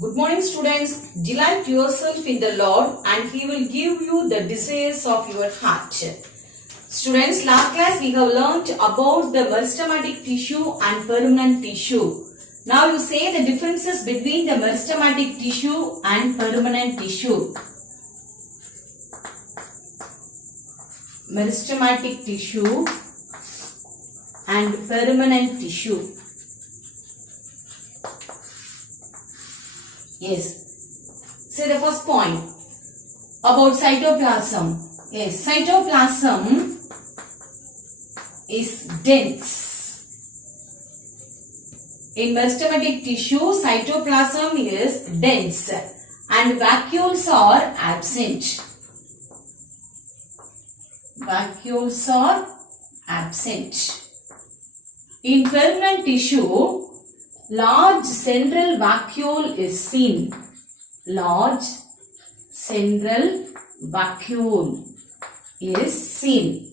Good morning students. Delight yourself in the Lord and He will give you the desires of your heart. Students, last class we have learnt about the meristematic tissue and permanent tissue. Now you say the differences between the meristematic tissue and permanent tissue. Meristematic tissue and permanent tissue. Yes. Say the first point about cytoplasm. Yes, cytoplasm is dense. In meristematic tissue, cytoplasm is dense and vacuoles are absent. Vacuoles are absent. In permanent tissue, large central vacuole is seen. Large central vacuole is seen.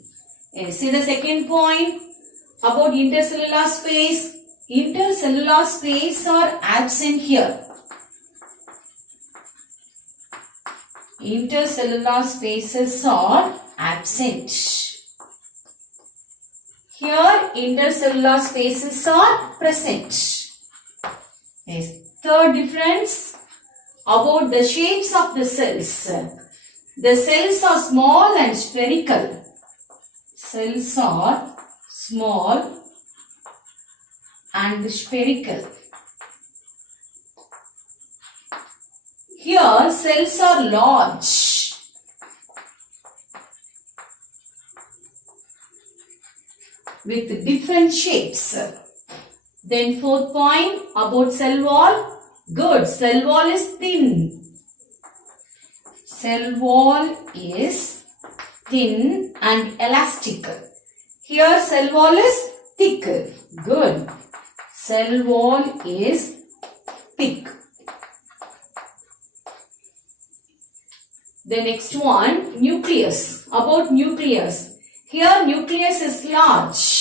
Yes. See the second point about intercellular space. Intercellular space are absent here. Intercellular spaces are absent. Here intercellular spaces are present. Yes. Third difference about the shapes of the cells. The cells are small and spherical. Cells are small and spherical. Here cells are large. With different shapes. Then fourth point about cell wall. Good. Cell wall is thin. Cell wall is thin and elastic. Here cell wall is thick. Good. Cell wall is thick. The next one, nucleus. About nucleus. Here nucleus is large.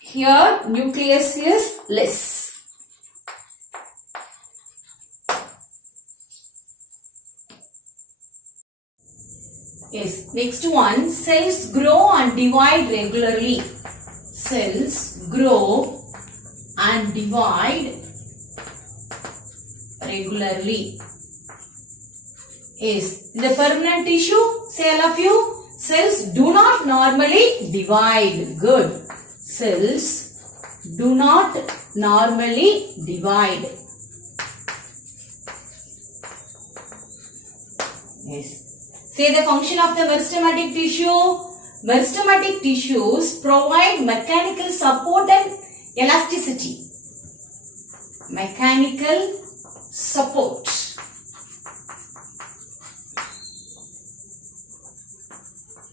Here nucleus is less. Yes. Next one, cells grow and divide regularly. Cells grow and divide regularly. Yes. In the permanent tissue, say all of you, cells do not normally divide. Good. Cells do not normally divide. Yes. Say the function of the meristematic tissue. Meristematic tissues provide mechanical support and elasticity. Mechanical support.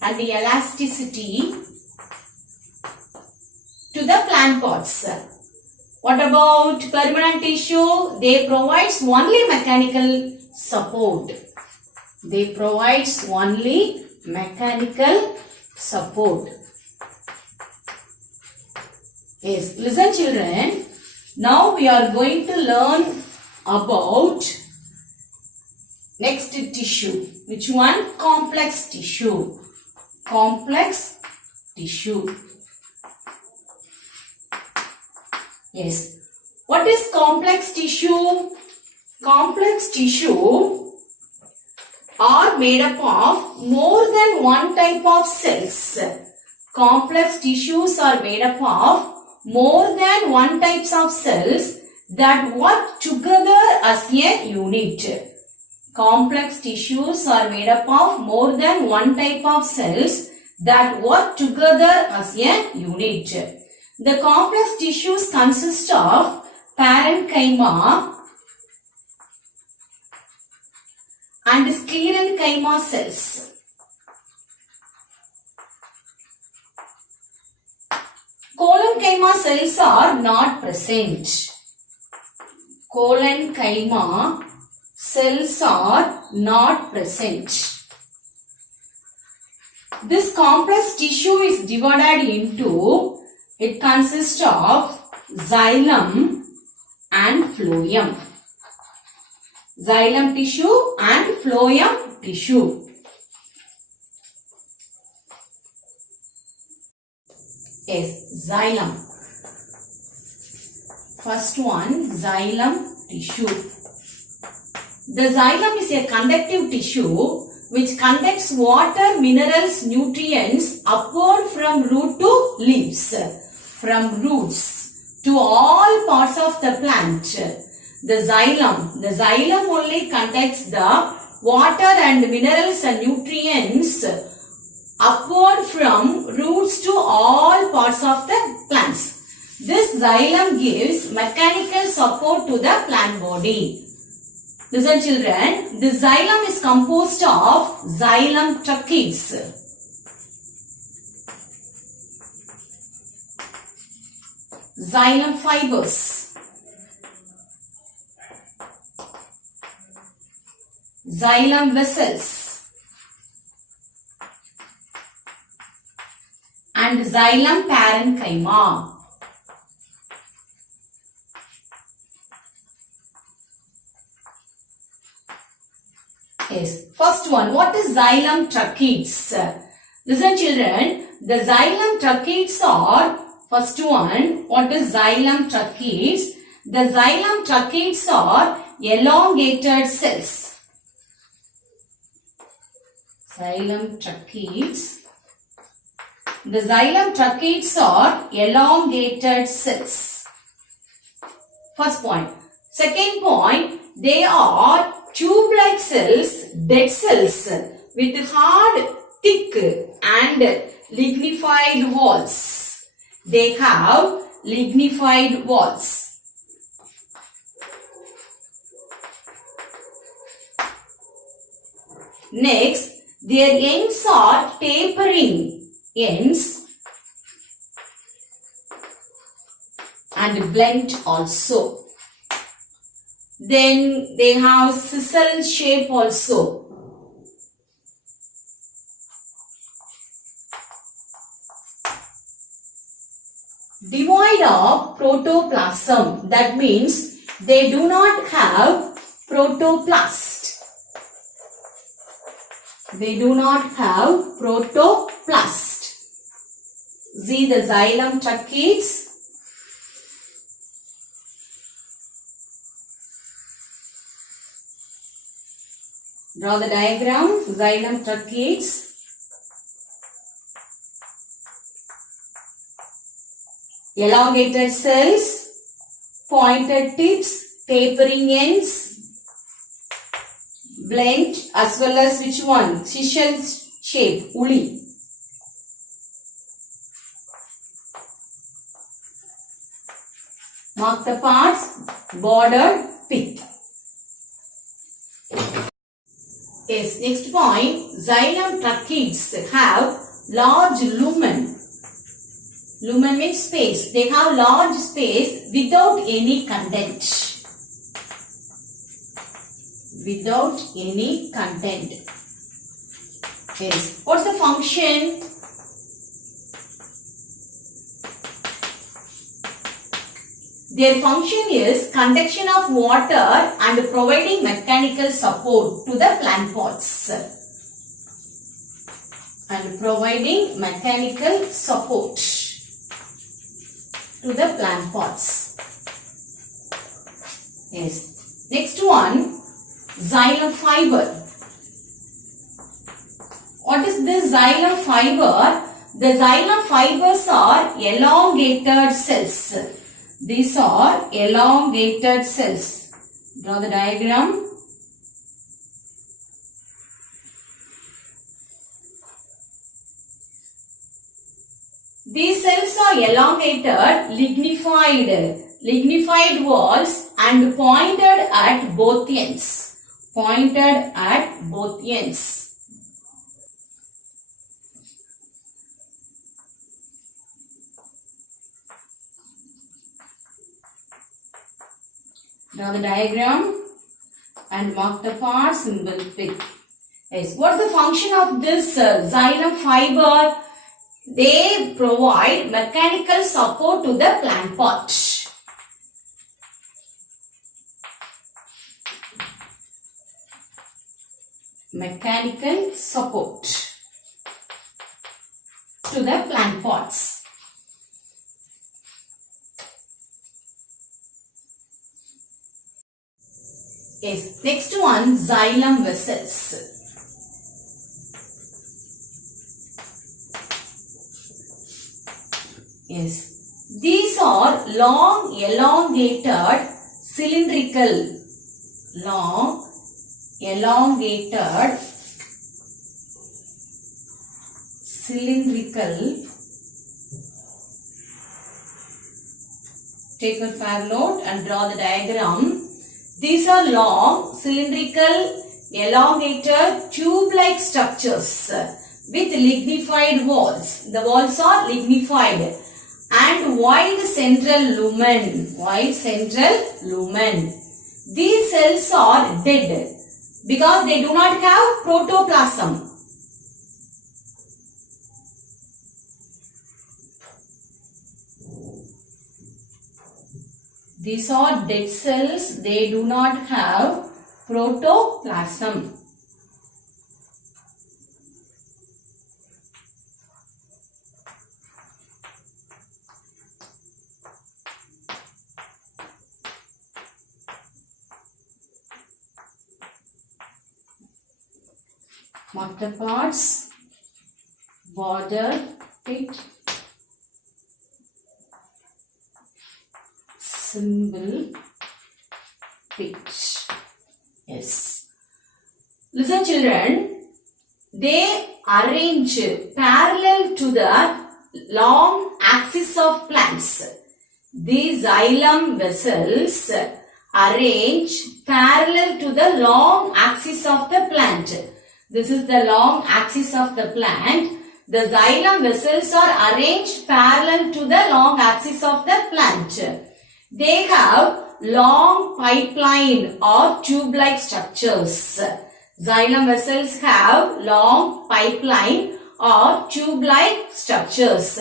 And the elasticity to the plant pots. What about permanent tissue? They provide only mechanical support. They provide only mechanical support. Yes, listen children. Now we are going to learn about next tissue. Which one? Complex tissue. Complex tissue. Yes. What is complex tissue? Complex tissue are made up of more than one type of cells. Complex tissues are made up of more than one types of cells that work together as a unit. Complex tissues are made up of more than one type of cells that work together as a unit. The complex tissues consist of parenchyma and sclerenchyma cells. Collenchyma cells are not present. Collenchyma cells are not present. This complex tissue is divided into, it consists of xylem and phloem. Xylem tissue and phloem tissue. Yes, xylem. First one, xylem tissue. The xylem is a conductive tissue which conducts water, minerals, nutrients upward from root to leaves, from roots to all parts of the plant. The xylem only conducts the water and minerals and nutrients upward from roots to all parts of the plants. This xylem gives mechanical support to the plant body. Listen children, the xylem is composed of xylem tracheids. Xylem fibers. Xylem vessels. And xylem parenchyma. Yes. First one, what is xylem tracheids? Listen children, the xylem tracheids are, first one, what is xylem tracheids? The xylem tracheids are elongated cells. Xylem tracheids. The xylem tracheids are elongated cells. First point. Second point, they are tube-like cells, dead cells with hard, thick and lignified walls. They have lignified walls. Next, their ends are tapering ends and blunt also. Then they have sisal shape also. Devoid of protoplasm. That means they do not have protoplast. They do not have protoplast. See the xylem tracheids. Draw the diagram, xylem tracheids. Elongated cells, pointed tips, tapering ends, blunt as well as which one? Sisal shape, uli. Mark the parts, bordered pith. Yes, next point, xylem tracheids have large lumen. Lumen means space. They have large space without any content. Without any content. Yes. What's the function? Their function is conduction of water and providing mechanical support to the plant pots. And providing mechanical support to the plant pots. Yes. Next one, xylem fiber. What is this xylem fiber? The xylem fibers are elongated cells. These are elongated cells. Draw the diagram. These cells are elongated, lignified walls and pointed at both ends. Pointed at both ends. Draw the diagram and mark the part, symbol pick. Yes. What's the function of this xylem fiber? They provide mechanical support to the plant pot. mechanical support to the plant pots. Yes, next one, xylem vessels. Yes, these are long, elongated, cylindrical, take a fair note and draw the diagram. These are long, cylindrical, elongated, tube-like structures with lignified walls. The walls are lignified and wide central lumen. These cells are dead because they do not have protoplasm. These are dead cells. They do not have protoplasm. Mark the parts. Border pit. Symbol pitch. Yes. Listen children, they arrange parallel to the long axis of plants. These xylem vessels arrange parallel to the long axis of the plant. This is the long axis of the plant. The xylem vessels are arranged parallel to the long axis of the plant. They have long pipeline or tube-like structures. Xylem vessels have long pipeline or tube-like structures.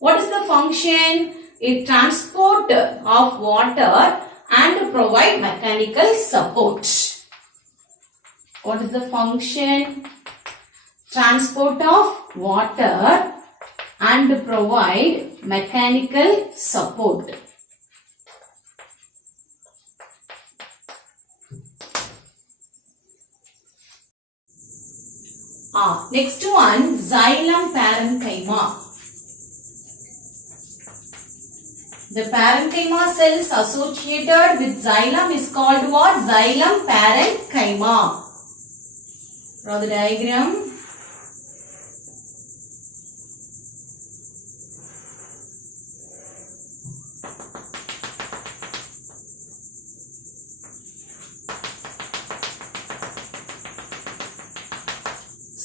What is the function? It transport of water and provide mechanical support. What is the function? Transport of water and provide mechanical support. Next one, xylem parenchyma. The parenchyma cells associated with xylem is called what? Xylem parenchyma. Draw the diagram.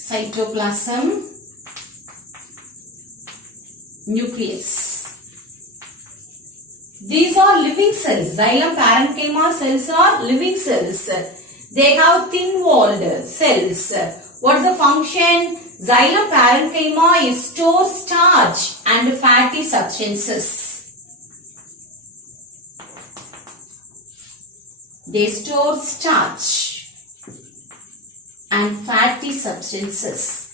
Cytoplasm, nucleus. These are living cells. Xylem parenchyma cells are living cells. They have thin-walled cells. What is the function? Xylem parenchyma is store starch and fatty substances. They store starch and fatty substances.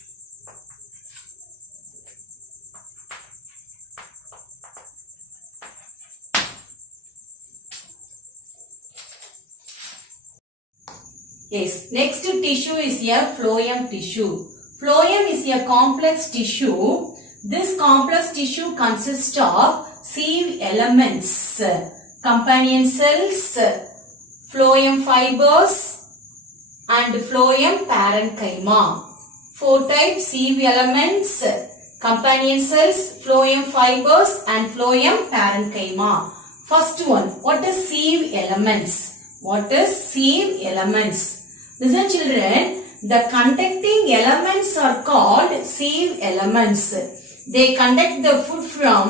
Yes, next tissue is a phloem tissue. Phloem is a complex tissue. This complex tissue consists of sieve elements, companion cells, phloem fibers, and phloem parenchyma. 4 types: sieve elements, companion cells, phloem fibers, and phloem parenchyma. First one, what is sieve elements? What is sieve elements? Listen children, the conducting elements are called sieve elements. They conduct the food from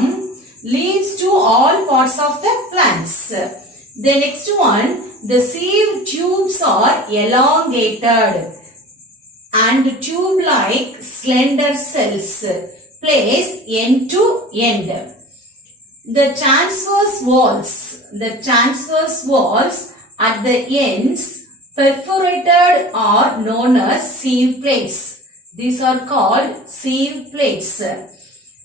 leaves to all parts of the plants. The next one, the sieve tubes are elongated and tube-like slender cells placed end to end. The transverse walls at the ends perforated are known as sieve plates. These are called sieve plates.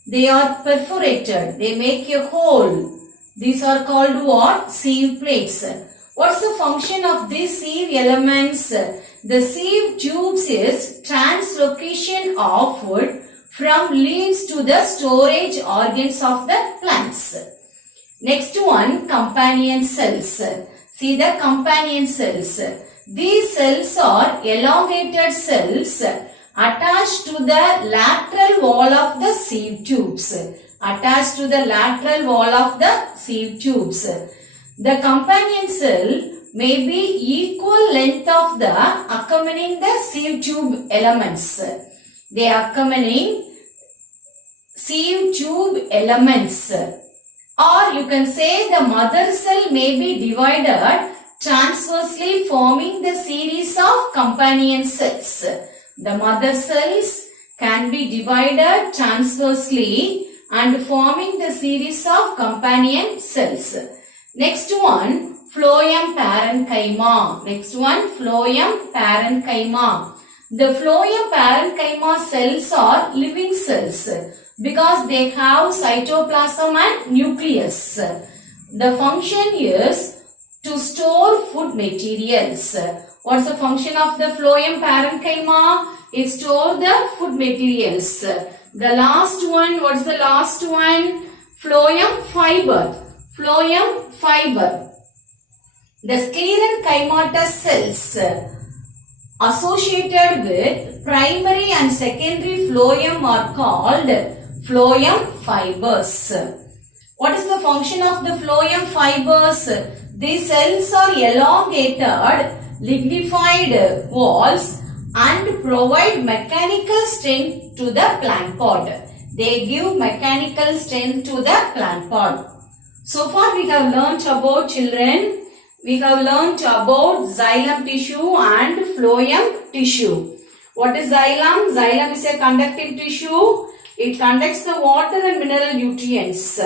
They are perforated. They make a hole. These are called what? Sieve plates. What's the function of these sieve elements? The sieve tubes is translocation of food from leaves to the storage organs of the plants. Next one, companion cells. See the companion cells. These cells are elongated cells attached to the lateral wall of the sieve tubes. Attached to the lateral wall of the sieve tubes. The companion cell may be equal length of the accompanying the sieve tube elements. They accompanying sieve tube elements. Or you can say the mother cell may be divided transversely forming the series of companion cells. The mother cells can be divided transversely and forming the series of companion cells. Next one, phloem parenchyma. Next one, phloem parenchyma. The phloem parenchyma cells are living cells because they have cytoplasm and nucleus. The function is to store food materials. What's the function of the phloem parenchyma? It stores the food materials. The last one, what's the last one? Phloem fiber. Phloem fiber. The sclerenchymatous cells associated with primary and secondary phloem are called phloem fibers. What is the function of the phloem fibers? These cells are elongated, lignified walls and provide mechanical strength to the plant pod. They give mechanical strength to the plant pod. So far we have learnt about children. We have learnt about xylem tissue and phloem tissue. What is xylem? Xylem is a conductive tissue. It conducts the water and mineral nutrients.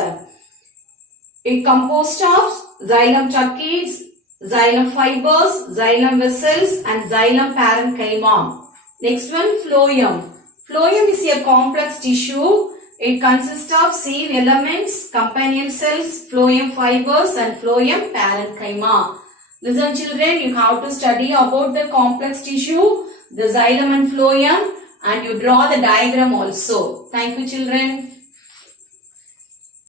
It composed of xylem tracheids, xylem fibers, xylem vessels and xylem parenchyma. Next one, phloem. Phloem is a complex tissue. It consists of sieve elements, companion cells, phloem fibers and phloem parenchyma. Listen children, you have to study about the complex tissue, the xylem and phloem, and you draw the diagram also. Thank you children.